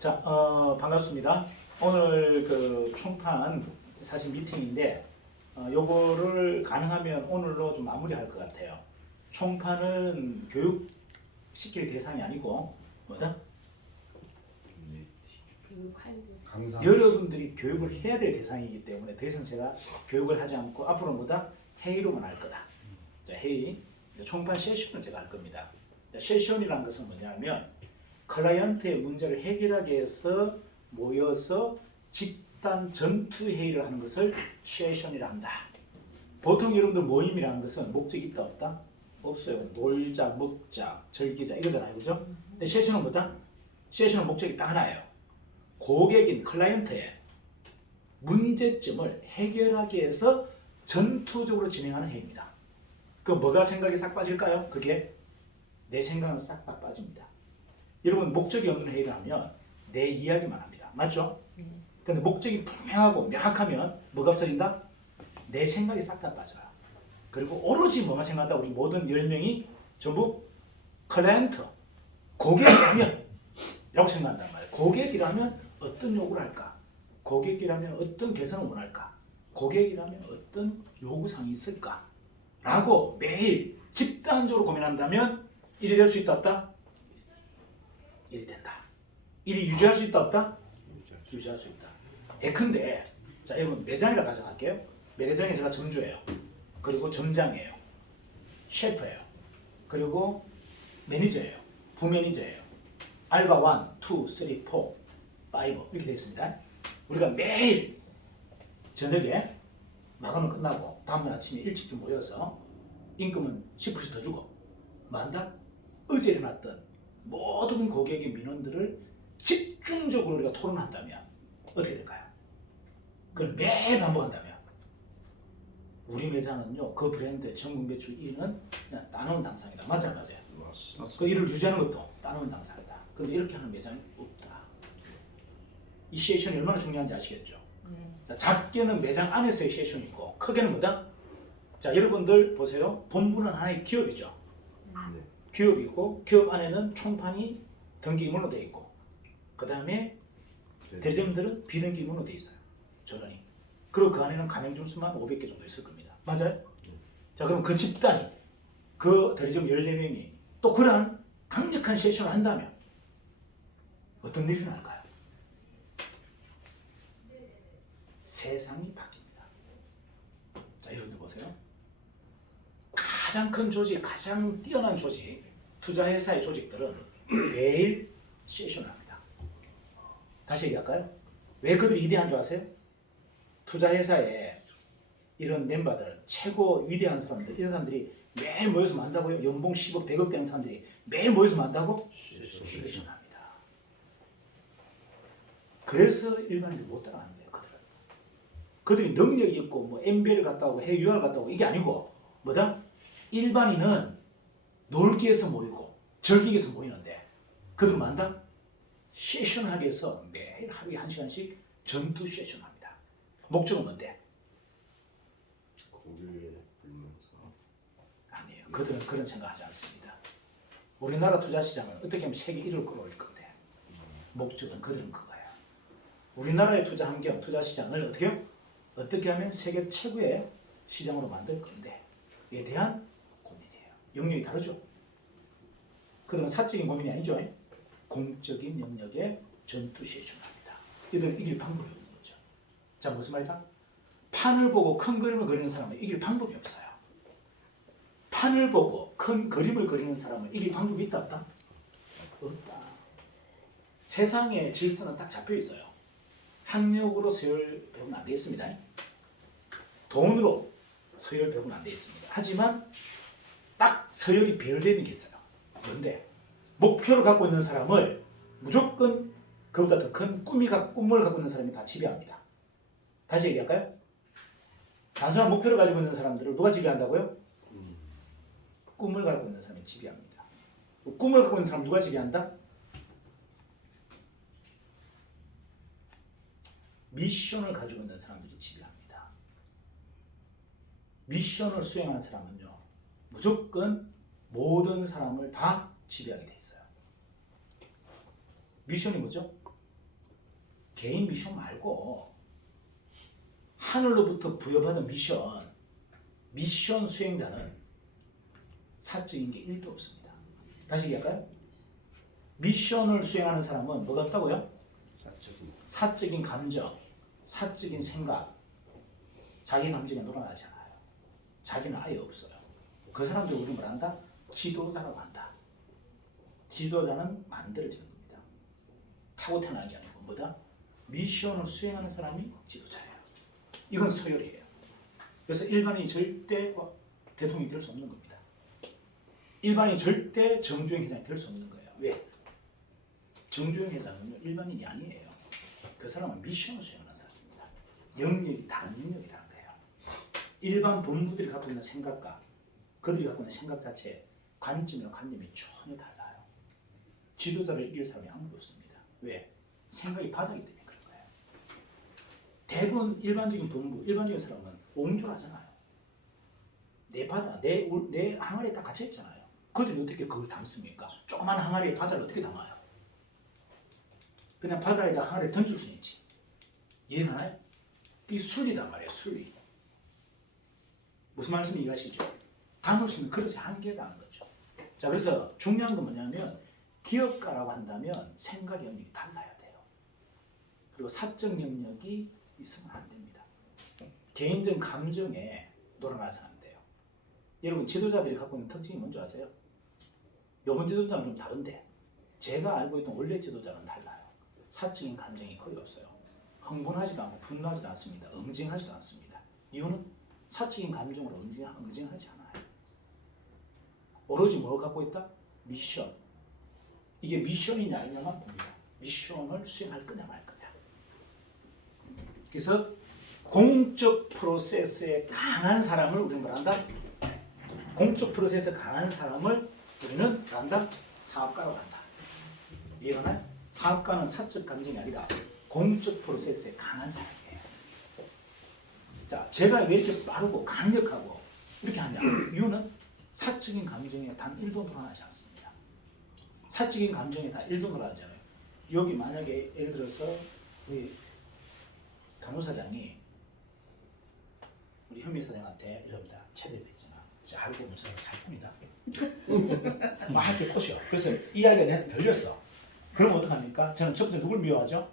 자, 반갑습니다. 오늘 그 총판 사실 미팅인데 요거를 가능하면 오늘로 좀 마무리할 것 같아요. 총판은 교육시킬 대상이 아니고 뭐다? 강사. 여러분들이 교육을 해야 될 대상이기 때문에 더 이상 제가 교육을 하지 않고 앞으로 뭐다? 회의로만 할 거다. 자, 회의. 총판 세션을 제가 할 겁니다. 세션이라는 것은 뭐냐면 클라이언트의 문제를 해결하기 위해서 모여서 집단 전투 회의를 하는 것을 세션이라 한다. 보통 여러분들 모임이라는 것은 목적이 있다 없다? 없어요. 놀자, 먹자, 즐기자 이거잖아요. 그죠? 근데 세션은 뭐다? 세션은 목적이 딱 하나예요. 고객인 클라이언트의 문제점을 해결하기 위해서 전투적으로 진행하는 회의입니다. 그 뭐가 생각이 싹 빠질까요? 그게 내 생각은 싹 다 빠집니다. 여러분 목적이 없는 회의를 하면 내 이야기만 합니다. 맞죠? 근데 목적이 분명하고 명확하면 뭐가 없어진다? 내 생각이 싹 다 빠져요. 그리고 오로지 뭐만 생각한다? 우리 모든 10명이 전부 클라이언트, 고객이라면 라고 생각한단 말이에요. 고객이라면 어떤 요구를 할까? 고객이라면 어떤 개선을 원할까? 고객이라면 어떤 요구사항이 있을까? 라고 매일 집단적으로 고민한다면 일이 될 수 있다 없다? 일이 된다. 일이 유지할 수 있다 없다? 유지할 수 있다. 예컨대 자 여러분 매장이라 가정할게요. 매장에 제가 점주예요. 그리고 점장이에요. 셰프예요. 그리고 매니저예요. 부매니저예요. 알바 1, 2, 3, 4, 5 이렇게 되겠습니다. 우리가 매일 저녁에 마감을 끝나고 다음날 아침에 일찍 좀 모여서 임금은 10%씩 더 주고 뭐 한다? 어제 일어났던 모든 고객의 민원들을 집중적으로 우리가 토론한다면 어떻게 될까요? 그걸 매일 반복한다면 우리 매장은요 그 브랜드의 전국 매출 1위는 그냥 따놓은 당상이다. 맞아 안 맞아요? 맞습니다. 그 일을 유지하는 것도 따놓은 당상이다. 근데 이렇게 하는 매장이 없다. 이 세션이 얼마나 중요한지 아시겠죠? 자, 작게는 매장 안에서의 세션이 있고 크게는 뭐다? 자 여러분들 보세요. 본부는 하나의 기업이죠. 네. 기업이고 기업 안에는 총판이 등기임으로 되어 있고 그 다음에 대리점들은 비등기임으로 되어 있어요. 전원이. 그리고 그 안에는 가맹점 수만 500개 정도 있을 겁니다. 맞아요? 자 그럼 그 집단이 그 대리점 14명이 또 그러한 강력한 세션을 한다면 어떤 일이 날까요? 세상이 바뀝니다. 자 여러분들 보세요. 가장 큰 조직, 가장 뛰어난 조직, 투자회사의 조직들은 매일 세션을 합니다. 다시 얘기할까요? 왜 그들이 위대한 줄 아세요? 투자회사에 이런 멤버들, 최고 위대한 사람들, 이런 사람들이 매일 모여서 뭐 한다고요? 연봉 10억, 100억 되는 사람들이 매일 모여서 뭐 한다고? 세션을 합니다. 그래서 일반인들이 못 따라가는 거예요. 그들이 능력이 있고 뭐 MBA를 갔다 오고 해외 유학을 갔다 오고 이게 아니고 뭐다? 일반인은 놀기 위해서 모이고 즐기기 위해서 모이는데 그들은 뭐 한다? 세션을 하기 위해서 매일 하루에 1시간씩 전투 세션을 합니다. 목적은 뭔데? 고객에 불면서. 아니에요. 그들은 그런 생각하지 않습니다. 우리나라 투자시장은 어떻게 하면 세계 1위로 끌어올릴 건데 목적은 그들은 그거예요. 우리나라의 투자 환경, 투자시장을 어떻게 하면 세계 최고의 시장으로 만들 건데에 대한 고민이에요. 영역이 다르죠. 그들은 사적인 고민이 아니죠. 공적인 영역에 전투 세션을 합니다. 이들은 이길 방법이 없는 거죠. 자 무슨 말이다? 판을 보고 큰 그림을 그리는 사람은 이길 방법이 없어요. 판을 보고 큰 그림을 그리는 사람은 이길 방법이 있다 없다? 없다. 세상의 질서는 딱 잡혀 있어요. 학력으로 서열 배우면 안 되겠습니다. 돈으로 서열 배우면 안 되겠습니다. 하지만 딱 서열이 배열되는 게 있어요. 그런데 목표를 갖고 있는 사람을 무조건 그보다 더 큰 꿈을 갖고 있는 사람이 다 지배합니다. 다시 얘기할까요? 단순한 목표를 가지고 있는 사람들을 누가 지배한다고요? 꿈을 갖고 있는 사람이 지배합니다. 꿈을 갖고 있는 사람 누가 지배한다? 미션을 가지고 있는 사람들이 지배합니다. 미션을 수행하는 사람은요 무조건 모든 사람을 다 지배하게 돼 있어요. 미션이 뭐죠? 개인 미션 말고 하늘로부터 부여받은 미션 수행자는 사적인 게 1도 없습니다. 다시 얘기할까요? 미션을 수행하는 사람은 뭐가 없다고요? 사적인 감정, 사적인 생각, 자기 감정에 놀아나지 않아요. 자기는 아예 없어요. 그 사람들 우리는 뭐란다? 지도자라고 한다. 지도자는 만들어지는 겁니다. 타고 태어나는 게 아니고 뭐다? 미션을 수행하는 사람이 지도자예요. 이건 서열이에요. 그래서 일반인이 절대 대통령이 될 수 없는 겁니다. 일반인이 절대 정주행 회장이 될 수 없는 거예요. 왜? 정주행 회장은 일반인이 아니에요. 그 사람은 미션을 수행하는 사람입니다. 영역이 다른 영역이라는 거예요. 일반 본부들이 갖고 있는 생각과 그들이 갖고 있는 생각 자체, 관점이나 관념이 전혀 달라요. 지도자를 이길 사람이 아무도 없습니다. 왜? 생각이 바닥이 때문에 그런 거예요. 대부분 일반적인 본부, 일반적인 사람은 옹졸하잖아요. 내 바다, 내 항아리에 딱 갇혀 있잖아요. 그들이 어떻게 그걸 담습니까? 조그만 항아리에 바다를 어떻게 담아요? 그냥 바다에다 항아리를 던질 수 있지. 이해가나요? 이 순리단 말이에요. 순리. 무슨 말씀인지 이해하시죠? 담을 수 있는 그릇이 한계라는 거죠. 자, 그래서 중요한 건 뭐냐면 기업가라고 한다면 생각 영역이 달라야 돼요. 그리고 사적 영역이 있으면 안 됩니다. 개인적 감정에 놀아나서는 안 돼요. 여러분 지도자들이 갖고 있는 특징이 뭔지 아세요? 요번 지도자는 좀 다른데 제가 알고 있던 원래 지도자는 달라요. 사적인 감정이 거의 없어요. 흥분하지도 않고 분노하지도 않습니다. 응징하지도 않습니다. 이유는 사적인 감정으로 응징하지 않아요. 오로지 뭘 갖고 있다? 미션. 이게 미션이냐 아니냐만 봅니다. 미션을 수행할 거냐 말 거냐. 그래서 공적 프로세스에 강한 사람을 우리는 뭐란다? 공적 프로세스에 강한 사람을 우리는 뭐란다? 사업가라고 한다. 이해가나요? 사업가는 사적 감정이 아니라 공적 프로세스에 강한 사람이에요. 자, 제가 왜 이렇게 빠르고 강력하고 이렇게 하냐? 이유는 사적인 감정에 단 1도 놀아나지 않습니다. 사적인 감정에 단 1도 놀아나지 않아요. 여기 만약에 예를 들어서 우리 간호사장이 우리 현미 사장한테 이럽니다. 체대를 했잖아. 제가 알고 보면 저는 잘 풉니다. 막 이렇게 꼬셔. 그래서 이야기가 내한테 들렸어. 그럼 어떡합니까? 저는 첫 번째 누굴 미워하죠?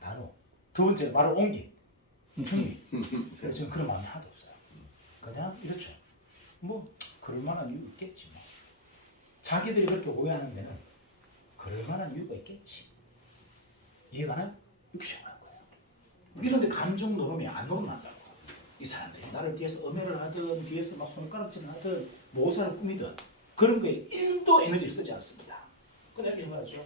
단호. 두 번째 말을 옮기. 현미. 그래서 저는 그런 마음이 하나도 없어요. 그냥 이렇죠. 뭐 그럴 만한 이유 있겠지 뭐. 자기들이 그렇게 오해하는 데는 그럴 만한 이유가 있겠지. 이해가나요? 육시하는 거예요. 이런데 감정 노름이 안 노름한다고. 이 사람들이 나를 뒤에서 엄해를 하든 뒤에서 막 손가락질을 하든 모사를 꾸미든 그런 거에 1도 에너지를 쓰지 않습니다. 그냥 이렇게 말하죠.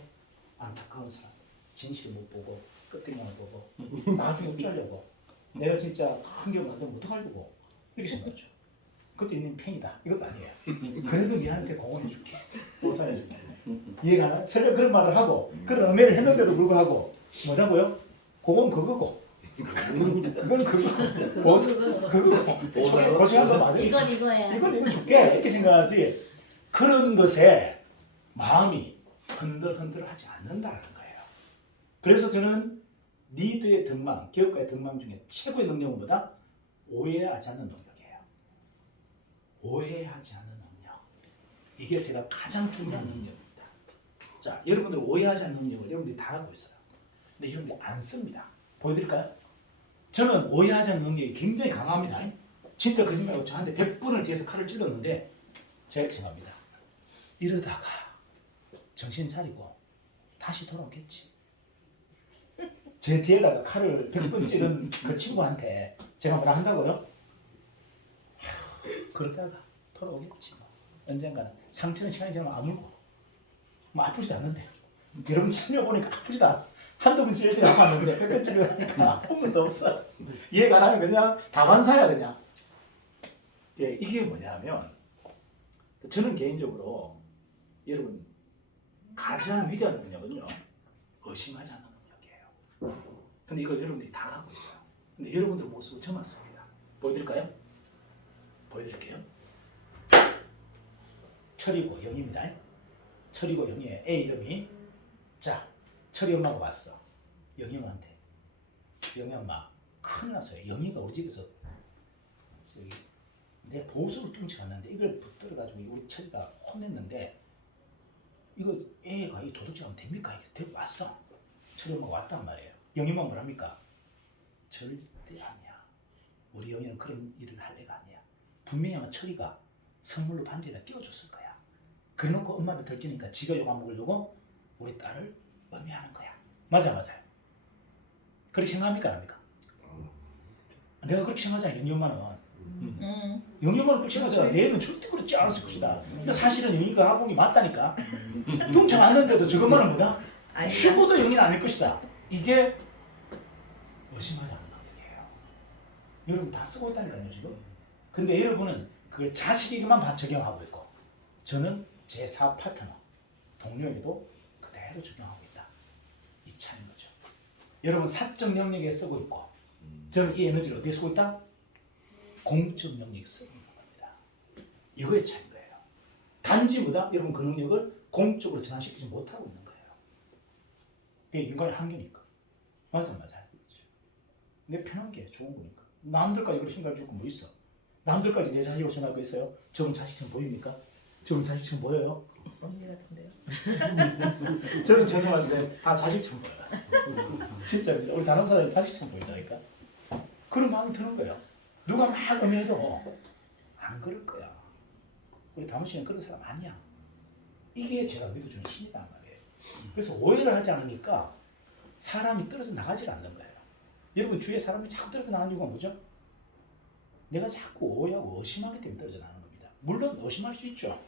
안타까운 사람. 진실을 못 보고 끝에만 보고 나중에 어쩌려고 내가 진짜 큰 게 만들면 어떡하려고 이렇게 생각하죠. 그때 있는 팽이다. 이것도 아니에요. 그래도 니한테 공헌해줄게. 보살해줄게. 이해가나? 설령 그런 말을 하고 그런 음해를 했는데도 불구하고 뭐라고요? 그건 그거고 그건 그거고 그거고 고생한 거 맞으니까 이건 이거야. 이건 이거 줄게 이렇게 생각하지 그런 것에 마음이 흔들흔들하지 않는다는 거예요. 그래서 저는 리더의 등망, 기업가의 등망 중에 최고의 능력은 뭐다? 오해하지 않는 능력이에요. 오해하지 않는 능력. 이게 제가 가장 중요한 능력입니다. 자, 여러분들 오해하지 않는 능력을 여러분들이 다 갖고 있어요. 근데 여러분들이 안 씁니다. 보여드릴까요? 저는 오해하지 않는 능력이 굉장히 강합니다. 진짜 거짓말하고 저한테 100번을 뒤에서 칼을 찔렀는데 제가 이렇게 생각합니다. 이러다가 정신 차리고 다시 돌아오겠지. 제 뒤에다가 칼을 100번 찌른 그 친구한테 제가 뭐라 한다고요? 그러다가 돌아오겠지. 뭐. 언젠가는 상처는 시간이 지나면 아물고 뭐 아프지도 않는데 여러분 찔려보니까 아프지도 않아. 한두 번 찔릴 때 아팠는데 100번 찔려보니까 아픈 것도 없어. 이해가 나면 그냥 다반사야 그냥. 예, 이게 뭐냐면 저는 개인적으로 여러분 가장 위대한 능력은요 의심하지 않는 능력이에요. 근데 이걸 여러분들이 다 갖고 있어요. 근데 여러분들 모습을 저만 씁니다. 보여드릴까요? 보여드릴게요. 철이고 영입니다. 철이고 영이에요. A 이름이. 자, 철이 엄마가 왔어. 영희 엄마한테. 영희 엄마 큰일 났어요. 영희가 우리 집에서 저기 내 보석을 훔쳐갔는데 이걸 붙들어가지고 우리 철이가 혼냈는데 이거 애가 이 도둑질하면 됩니까? 이게 데리고 왔어. 철이 엄마가 왔단 말이에요. 영희 엄마가 뭐랍니까? 절대 아니야. 우리 영희는 그런 일을 할 애가 아니야. 분명히 아마 철이가 선물로 반지에다 끼워줬을 거야. 그래놓고 엄마한테 들키니까 지가 욕 안 먹으려고 우리 딸을 음해하는 거야. 맞아요. 그렇게 생각합니까? 안 합니까? 내가 그렇게 생각하잖아. 영희 엄마는. 영희 엄마는 그렇게 생각하잖아. 내는 절대 그렇지 않았을 것이다. 근데 사실은 영희가 하복이 맞다니까. 훔쳐왔는데도 저것만은 뭐다? 죽어도 영희는 아닐 것이다. 이게 의심하지 않는 능력이에요. 여러분 다 쓰고 있다니까요 지금. 근데 여러분은 그걸 자식에게만 적용하고 있고 저는 제 사업 파트너, 동료에게도 그대로 적용하고 있다. 이 차이인 거죠. 여러분 사적 영역에 쓰고 있고 저는 이 에너지를 어디에 쓰고 있다? 공적 영역에 쓰고 있는 겁니다. 이거의 차이인 거예요. 단지 뭐다? 여러분 그 능력을 공적으로 전환시키지 못하고 있는 거예요. 그게 인간의 한계니까. 맞아요. 내 편한 게 좋은 거니까. 남들까지 그렇게 생각해 줄 거 뭐 있어? 남들까지 내 자식이라고 생각하고 있어요? 저분 자식처럼 보입니까? 저분 자식처럼 보여요? 언니 같은데요? 저는 죄송한데 다 자식처럼 보여요. 진짜 우리 다른 사람이 자식처럼 보인다니까. 그런 마음이 드는 거예요. 누가 막 음해도 안 그럴 거야. 우리 다문 씨는 그런 사람 아니야. 이게 제가 믿어주는 힘이란 말이에요. 그래서 오해를 하지 않으니까 사람이 떨어져 나가질 않는 거예요. 여러분 주위에 사람이 자꾸 떨어져 나가는 이유가 뭐죠? 내가 자꾸 오해하고 의심하기 때문에 떨어져 나가는 겁니다. 물론 의심할 수 있죠.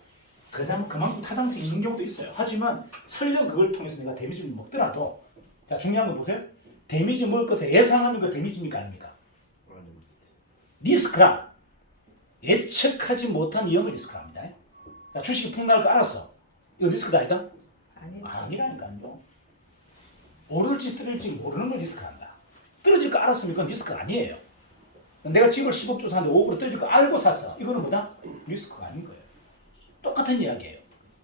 그만큼 타당성이 있는 경우도 있어요. 하지만 설령 그걸 통해서 내가 데미지를 먹더라도 자 중요한 거 보세요. 데미지 먹을 것을 예상하는 거 데미지입니까 아닙니까? 리스크라. 예측하지 못한 위험을 리스크랍니다. 자, 주식이 폭락할 거 알았어. 이거 리스크다 아니다? 아니라니까요. 오를지 떨어질지 모르는 걸 리스크한다. 떨어질 거 알았으면 그건 리스크 아니에요. 내가 집을 10억 주고 샀는데 5억으로 떨어질 거 알고 샀어. 이거는 뭐다? 리스크가 아닌 거예요. 똑같은 이야기예요.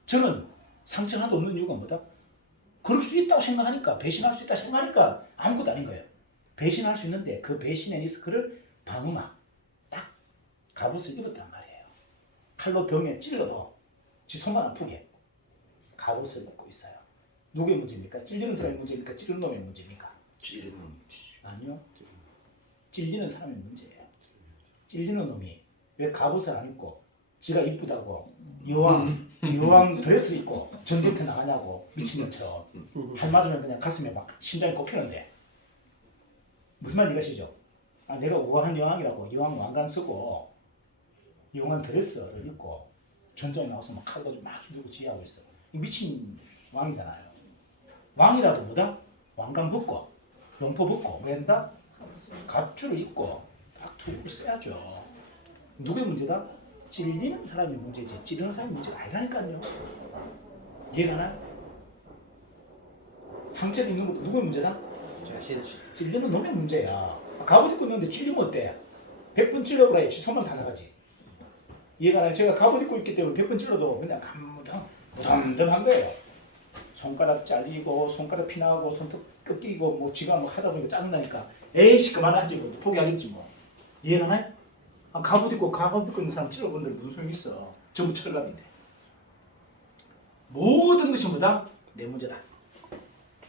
저는 상처 하나도 없는 이유가 뭐다? 그럴 수 있다고 생각하니까, 배신할 수 있다고 생각하니까 아무것도 아닌 거예요. 배신할 수 있는데 그 배신의 리스크를 방어막, 딱 갑옷을 입었단 말이에요. 칼로 등에 찔러도 지 손만 아프게 갑옷을 입고 있어요. 누구의 문제입니까? 찔리는 사람의 문제입니까? 찌르는 놈의 문제입니까? 아니요. 찔리는 사람의 문제예요. 찔리는 놈이 왜 갑옷을 안 입고 지가 이쁘다고 여왕 드레스를 입고 전쟁터 나가냐고 미친년처럼 할 맞으면 그냥 가슴에 막 심장이 꼽히는데 무슨 말인지 아시죠? 내가 우아한 여왕이라고 여왕 왕관 쓰고 여왕 드레스를 입고 전쟁에 나와서 막 칼 가지고 막 힘들고 지휘하고 있어. 미친 왕이잖아요. 왕이라도 뭐다? 왕관 벗고 용포 벗고 뭐 한다? 갑주를 입고 딱 두고 써야죠. 누구의 문제다? 찔리는 사람의 문제지 찌르는 사람의 문제가 아니라니까요. 이해가 가나? 상처를 입는 것도 누구의 문제다? 찔리는 놈의 문제야. 갑옷 입고 있는데 찔리면 어때? 100번 찔러보라 지 손만 다 나가지. 이해가 나요? 제가 갑옷 입고 있기 때문에 100번 찔러도 그냥 무덤덤한 거예요. 손가락 잘리고 손가락 피나고 손톱 꺾이고 뭐 지가 뭐 하다 보니까 짜증나니까 에이씨 그만하지 뭐 포기하겠지 뭐. 이해가 나요? 갑옷 입고 있는 사람 찔러본들 무슨 소용이 있어. 전부 철갑인데. 모든 것이 뭐다? 내 문제다.